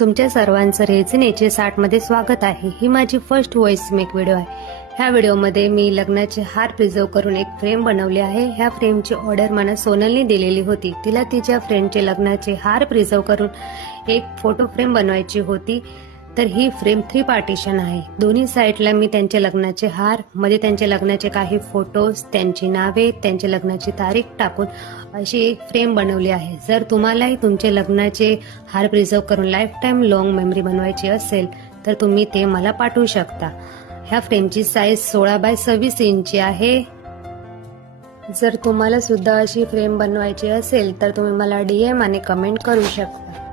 तुमच्या सर्वांचं रेझिनेचे 60 मध्ये स्वागत आहे। ही माझी फर्स्ट व्हॉइस मेक व्हिडिओ आहे। ह्या व्हिडिओमध्ये मी लग्नाचे हार प्रिझर्व करून एक फ्रेम बनवली आहे। ह्या फ्रेमची ऑर्डर मला सोनलने दिलेली होती। तिला तिच्या फ्रेंडचे लग्नाचे हार प्रिझर्व करून एक फोटो फ्रेम बनवायची होती। तर ही फ्रेम 3 पार्टिशन आहे। दोन्ही साइडला मी त्यांच्या लग्नाचे हार, मध्ये त्यांच्या लग्नाचे काही फोटोज, त्यांची नावे, त्यांच्या लग्नाची तारीख टाकून अशी एक फ्रेम बनवली आहे। जर तुम्हालाही तुमचे लग्नाचे हार प्रिझर्व करून लाईफ टाइम लॉंग मेमरी बनवायची असेल तर तुम्ही ते मला पाठवू शकता। ह्या फ्रेमची साईज 16 बाय 26 इंची आहे। जर तुम्हाला सुद्धा अशी फ्रेम बनवायची असेल तर तुम्ही मला DM आणि कमेंट करू शकता।